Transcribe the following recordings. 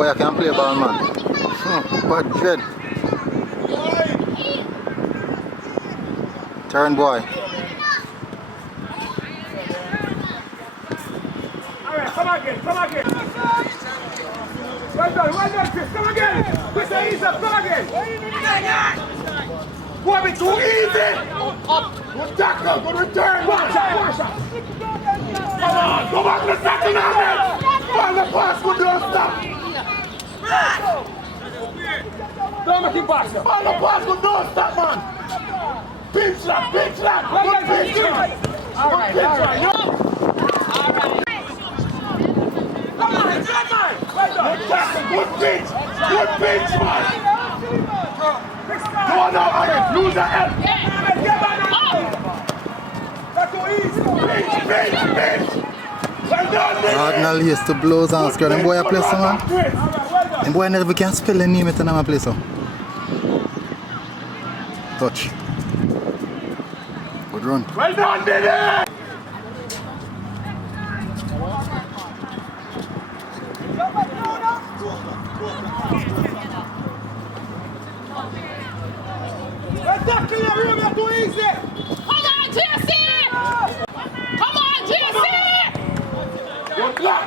boy I can play ball, man. Bad dread. Turn boy. Alright, come again. Well done, Chris, come again. Chris, ease up, come again. Boy, be too easy. Up. Good tackle, good return. Watch out. Come on, go back to the second half. Find the pass, good don't stop. Don't make him pass. Find the pass, good don't stop, man. Pinch lock. Good pinch lock. Alright. Come on, good pitch, man. Go on now, Alex, lose the help. That's too easy. Pitch. Well done, Cardinal used to blows and score. Them boy a play so, man. Them boy never can spell the name it and I play so. Touch. Good run. Well done, Diddy. Too easy. Come on, JC! Good block.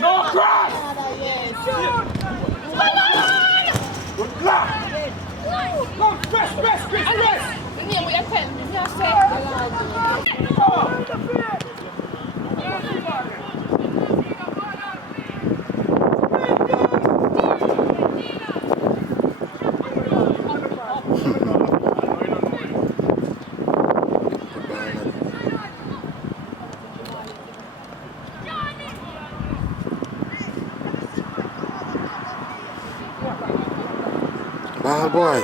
No cross. Come on! Good block. Come, press. Ball boy.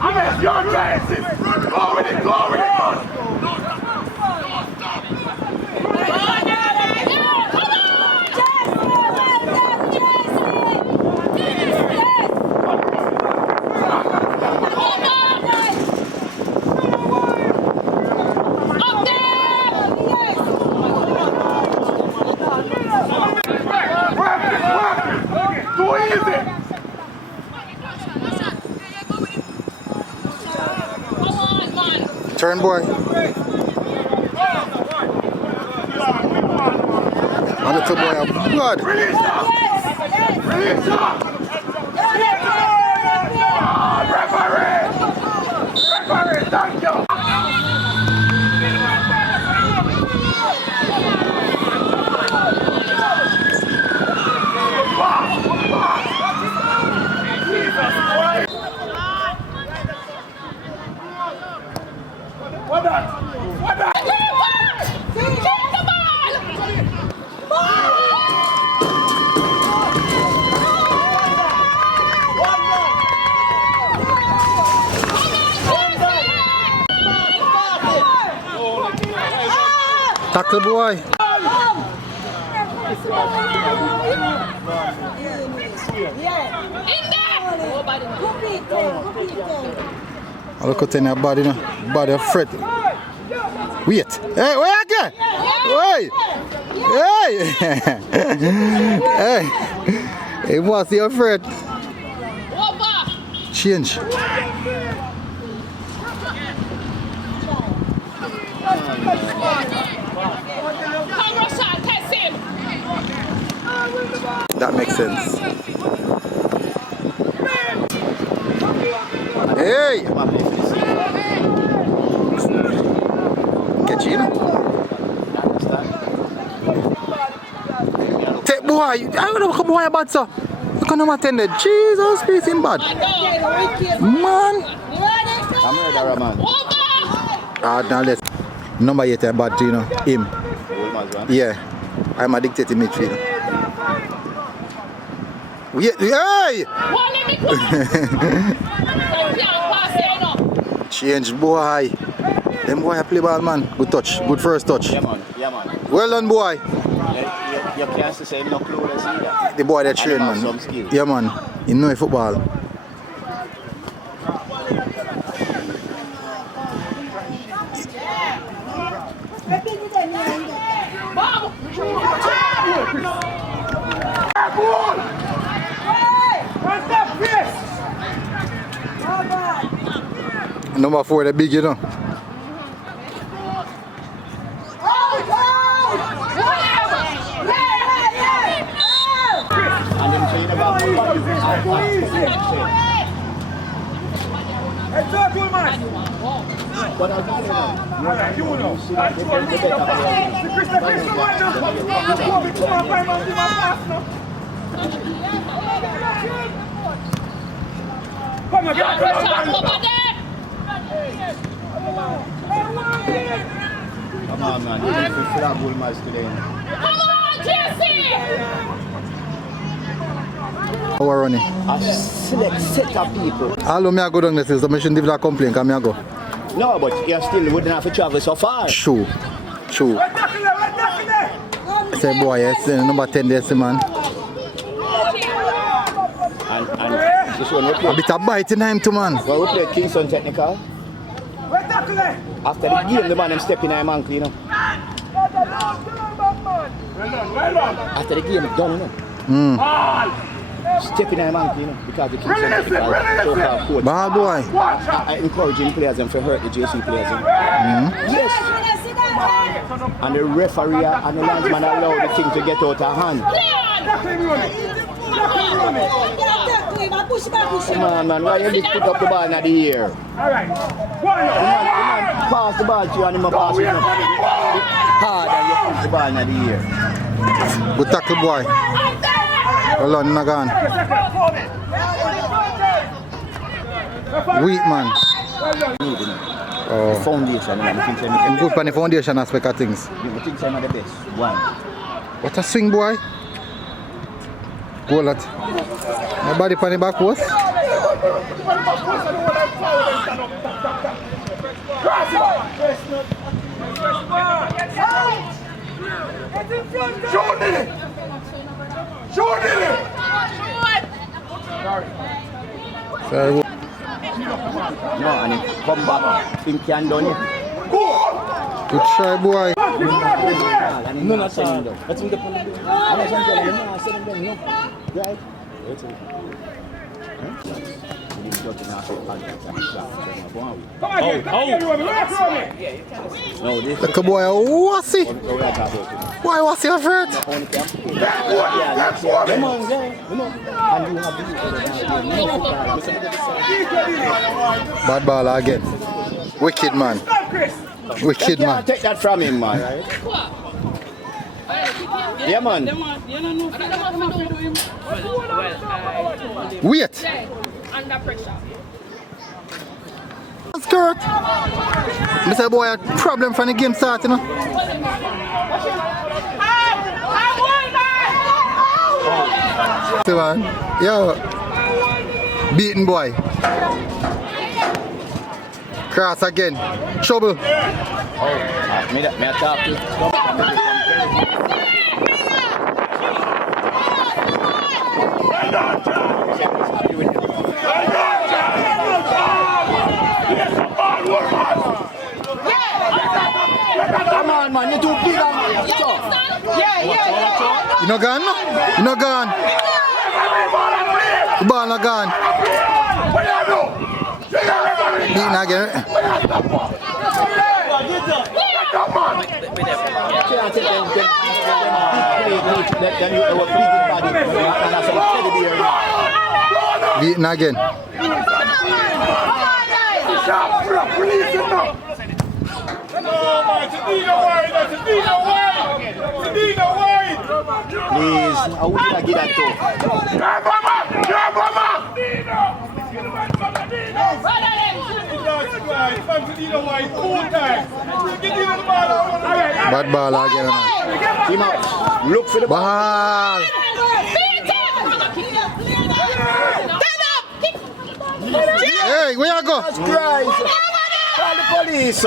Ames, your chances. Go with it, man. Too easy. Turn boy. A little boy a blood. Release up. Referee, thank you. What that? Tackle boy. I look at your body now. Body of fret. Wait. Hey, wait again. Wait. Hey. Hey. Hey, what's your fret? Change. That makes sense. Hey! Catch you, take boy, I don't know how boy bad so. You can't attend it. Jesus, please him bad. Man. I'm murderer, man. Now let's number 8 bad to you know him. Yeah. I'm addicted to midfield. Hey! Change, boy. Them boy play ball, man. Good touch. Good first touch. Yeah, man. Yeah, man. Well done, boy. You can't say him no clueless either. The boy that train, And he has man. some skill. Yeah, man. He know football. Number 4, the big, you know. And them train about but I'll give you come on, man. You need to fill up Womer today. Come on, Jesse! How are running? A select set of people. Although me I go down the field, so I shouldn't even complain, because I go. No, but you still wouldn't have to travel so far. True. True. I say, boy, yes, number 10 there, man. And this one we A played. bit of bite in him too, man. Well, we played Kingston Technical. After the game, the man them step in him ankle, you know. After the game, done, you know. Step in him ankle, you know, because the Kingston Technical so-called coach. Ball boy. I encouraging players them to hurt the JC players. Yes. And the referee and the linesman allow the thing to get out of hand. Come on, man, why you just put up the ball in the air? The man pass the ball to you and him pass it up. Hard and you push the ball in the air. Good tackle, boy. Well on, not gone. Weak, man. Oh. Foundation, man. I think I'm good for the foundation aspect of things. I think I'm the best. One. What a swing, boy. Goal that. Nobody on the back post. Sorry. No, and it come back. Think can done it. Good try, boy. No, not saying though. That's in the police. I'm not saying them. No. Right. No, this Look, boy, what's it? Why was he afraid? Bad ball again. Wicked man. Wicked man. Take that from him, man. Yeah, man. Wait. Under pressure. Skirt. Mr. Boy, a problem from the game start, you know. See, man. Yo. Beaten boy. Cross again. Trouble. May I talk to you? Come on, man, you too big on You not gone? You not gone? The ball not gone. Beaten again. Beaten again. Please, I wouldn't give that to. Bad ball again. Team out. Look for the Ball. Hey, where you go? Christ. police.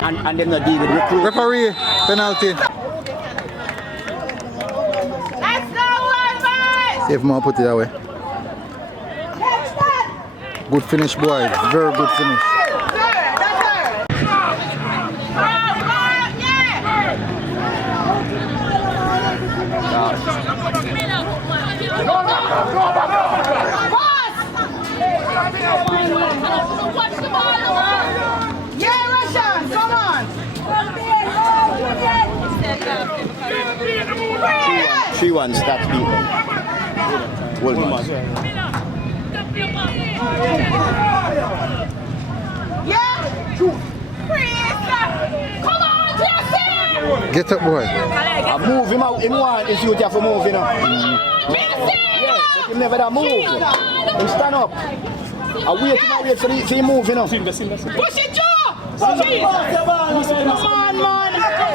And them not deal with recruit. Referee, penalty. See if more put it away. Good finish, boy. Very good finish. Yeah, Russian, come on. 3-1 stats beat. Womer. Yeah. Come on, Jesse. Get up, boy. I move him out. Him want his youth have to move, you know. Yeah, but him never that move. Him stand up. I wait for him move, you know. Push it, Joe. Come on, man.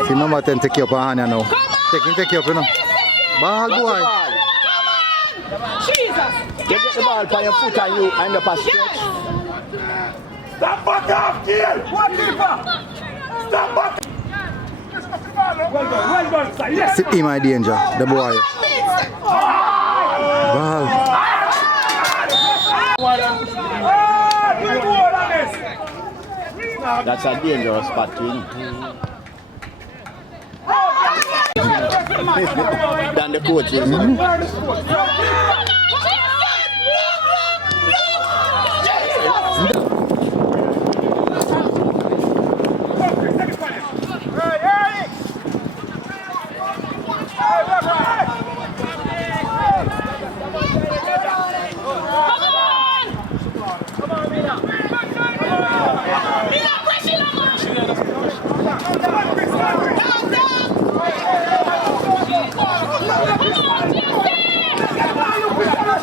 See number 10 take you up on hand now. Take you up, you know. Ball, boy. Jesus. You get the ball by your foot and you end up a stretch. Stop back off, kill! What keeper? Stop back! Well done, sir. Yes. Sit in my danger, the boy. Ball. That's a dangerous spot to him. Than the coaches.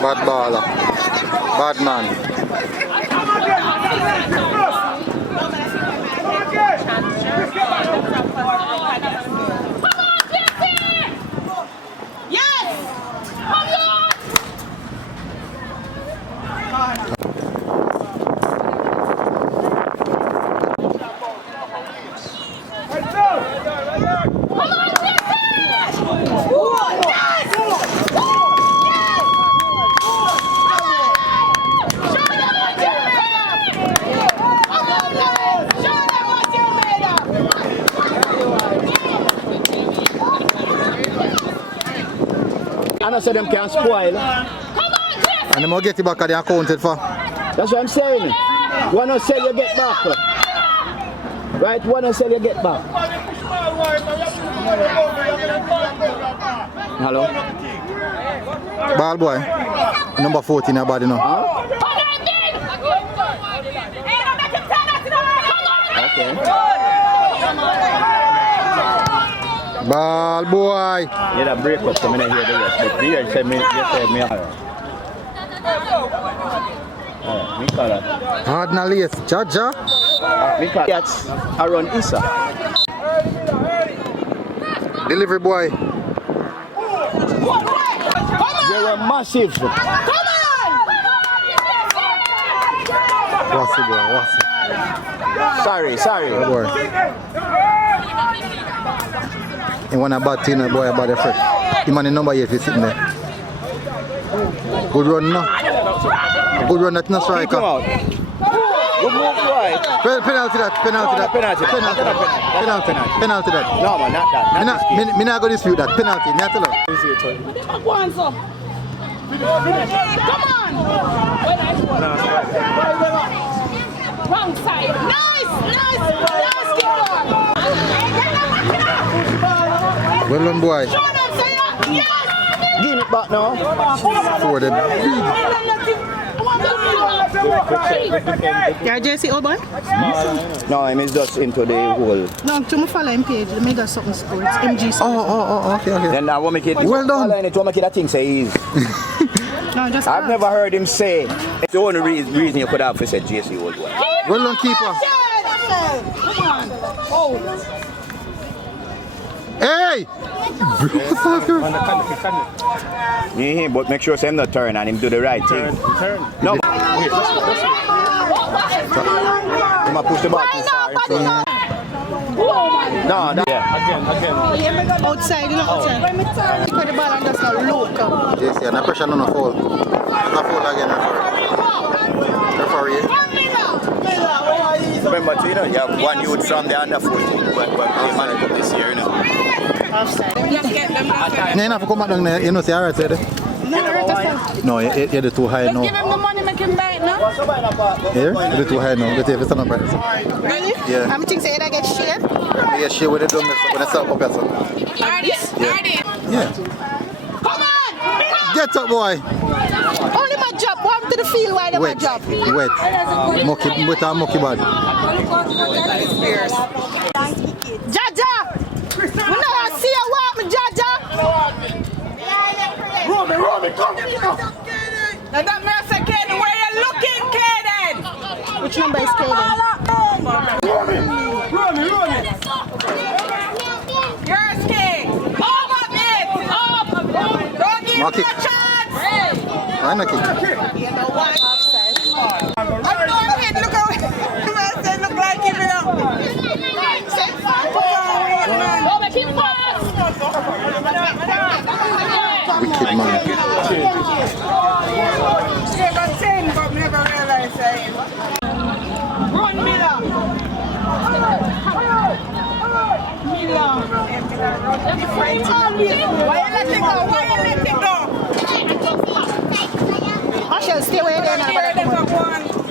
Bad baller. Bad man. And I said them can't spoil. And them will get it back at the accounted for. That's what I'm saying. Wanna sell you get back. Right? Wanna sell you get back. Hello? Ball boy. Number 14 about you know. Huh? Okay. Ball boy. Yeah, that break up so I hear the rest. But here you said me alright. Me call that. Hard na late. Jaja. Me call that's around Issa. Delivery boy. They were massive. What's it boy? What's it? Sorry. Good boy. He want a bad thing, boy, about the friend. He man the number 8 is sitting there. Good run, no? Good run, that's not striker. Good move, boy. Penalty that. Penalty. No, man, not that. Me not going to dispute that. Penalty, me not tell her. Come on! Wrong side. Nice kick. Well done, boy. Show them, say yes! Give it back now. For the Yeah, Jesse, oh boy? No, I'm just into the hole. No, to me follow him page, the Mega Something Sports, MG Sports. Oh, okay. Then I want to make it. Well done. It will make it a thing say easy. No, just I've never heard him say. It's the only reason you could have said JC old one. Well done, keeper. Come on. Oh. Hey! Yeah, but make sure him not turn and him do the right thing. Turn. No. Wait, let's go. He might push the ball too far. No, that. Yeah. Again. Outside, you know, outside. Pick up the ball and just look up. Yes, yeah, no pressure, no foul. No foul again, referee. Remember, too, you know, you have one youth from the under 14 when they managed up this year, you know. Offside. No, you have to come back down there, you know, see alright, sir. No, you're too high now. Give him the money, make him buy it now. Here? You're too high now. Get here, stand up right. Really? Yeah. I'm thinking say I get share. Yeah, shit with it done when it's up here, sir. Yeah. Come on! Get up, boy. Only my job. One to the field, why my Wet. job? Wet. Mucky, with a mucky body. Jaja! We know I see you walk me, Jaja. Romy, come here. Now that man say, Kaden, where you looking, Kaden? Which number is Kaden? Romy. You're scared. Up it! Up! Don't give Mark him it. a chance! I'm not kicking. You know what? I'm going ahead, look how man said, look like him, you know. Oh, make him fast. Wicked man. Gave a 10, but never realized it. Run, Miller! Miller! Why you let it go? Marshall, stay where you're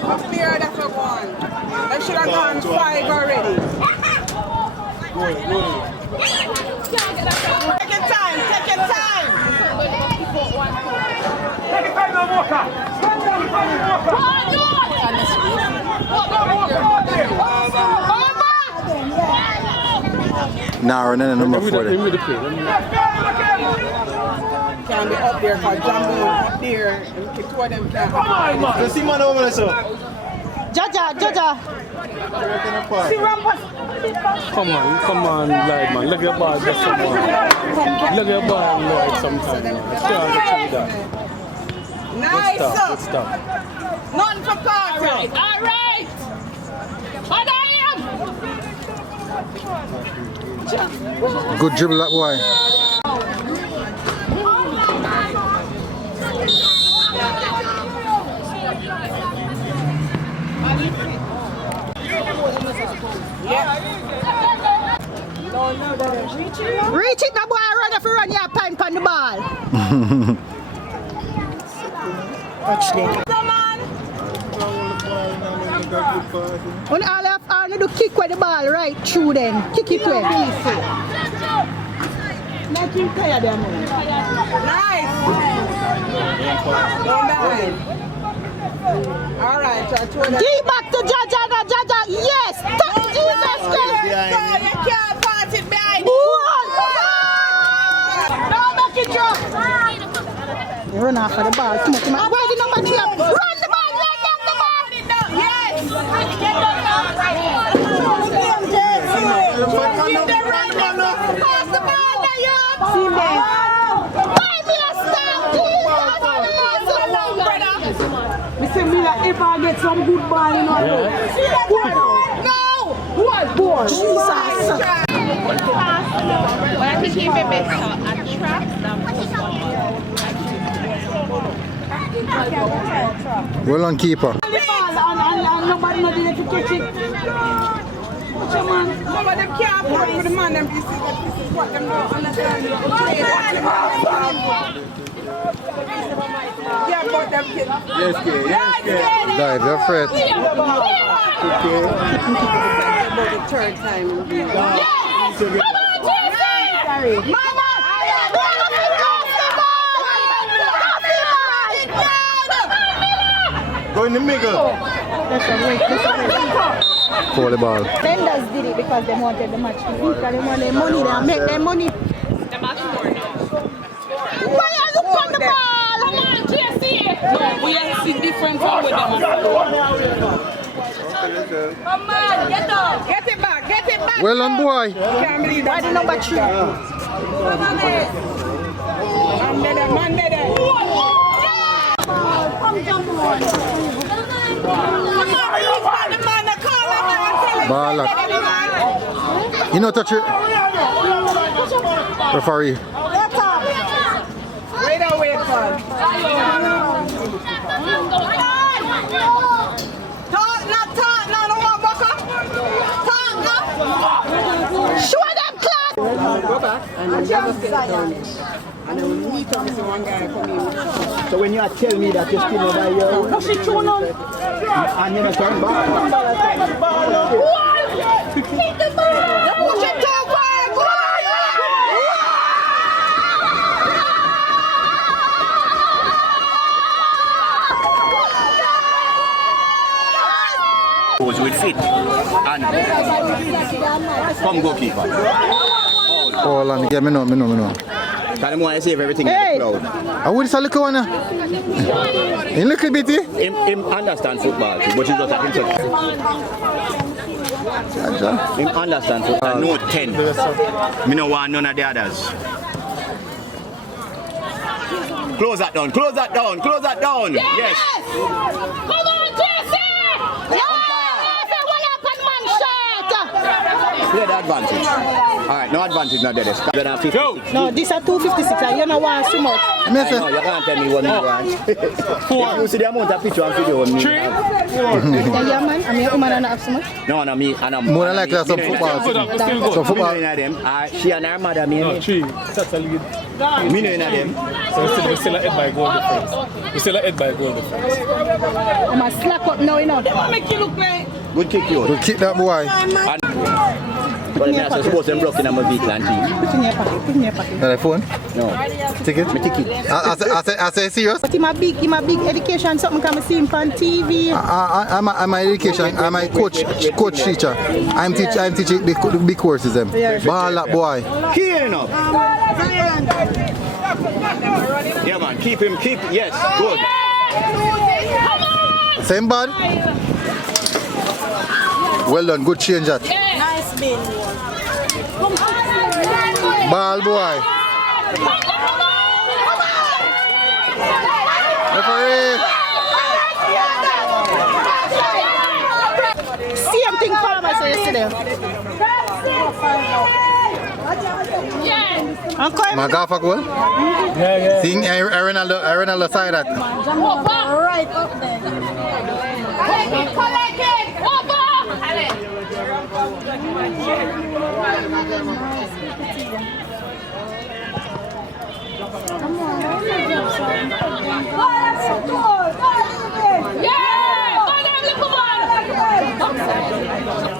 Up there, they for one. They should have gone 5 already. Take your time. No water. Nah, running number 40. Can't be up there because Jumbo up there and two of them can't. Come on, man. You see man over there, sir? Jaja. See Rampus. Come on, Lloyd, man. Look at your ball, just some more. Look at your ball, Lloyd, sometime. Can't get through that. Nice. Good stuff. Nothing for Carter. All right. What I am? Good dribble, that boy. Reach it, my boy. Run if you run your pint on the ball. Touch them. Come on. When all of all do kick with the ball right through them. Kick it well. Let him tire them. Nice. Don't die. All right, I told them. Give back to Jaja. Jaja. Yes. Touch Jesus Christ. So you can't pass it behind. No, make it drop. You run off of the ball. Come on. Why the number 3? Run the ball. Run the ball. Yes. Give them run them. Pass the ball there, you. See me. Why me a stop? Me say Miller, if I get some good ball, you know. See that boy? No. What boy? Jesus. Well, I think he may be attract them. Well on keeper. And nobody not there to catch it. Nobody can't put for the man. This is what them don't understand. Yeah, but them kids. Yes, kid. Dive, you're afraid. About the third time. Mama. Go in the middle. Pull the ball. Vendors did it because they wanted the match to be. Because they want their money. They make their money. Why are you on the ball? Come on, JC. We have to see different from with them. Come on, get up. Get it back. Get it back. Well done, boy. Can't believe that. Why the number 3? Man, there. Ball up. You know touch it. Referee. Wait a wait, son. Talk, no one back up. Talk, no. Show them class. Go back and then just get it down. And then we meet up with one guy come in. So when you tell me that you're still over here, No, she tune on. and then I turn back. Hit the ball. Push it to one. Was with fit and come goalkeeper. Hold on, yeah, me know. Tell him why I save everything in the crowd. I would say little one. In little bit, eh? Him understand football, but he's not at himself. Him understand football. No 10. Me no want none of the others. Close that down. Yes. Come on, Jesse. Play the advantage. Alright, no advantage not there. No, this are 256 and you know why so much. No, you can't tell me what you want. You see the amount of picture and video on me. Yeah, man. I'm your woman and I have so much. No, me and I'm More than likely some football. Some football. Me know them. She and her mother, me. No, 3. That's a lead. Me know them. So we still ahead by goal difference. I'm a slack up now, you know. Make you look like. Good kick you. We'll kick that boy. But I'm supposed to broke in my vehicle and things. Put in your pocket. That phone? No. Ticket? My ticket. I say serious? But in my big education, something come see him on TV. I'm my education. I'm my coach teacher. I'm teaching the big courses them. Ball up boy. Here enough. Yeah man, keep yes, good. Same bad? Well done, good change that. Nice bin. Ball boy. Referee. Same thing Farmer said yesterday. Uncle, My golf goal? Yeah. Seeing Ronaldo side that. right up there. Collect it. Over.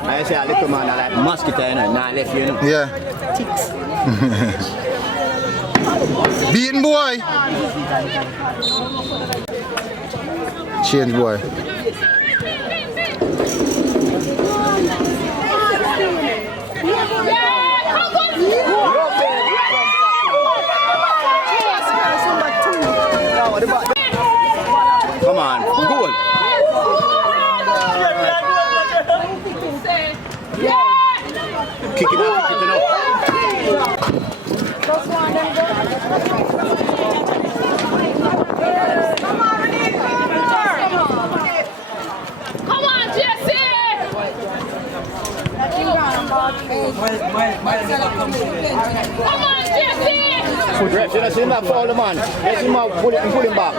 I say a little man I like mosquito, you know, not left you know. Yeah. Beaten boy. Change boy. Come on, goal. Kick it up. Come on, Jesse. Come on, Jesse. Ref, you know, see him follow the man. Let him out, pull him back.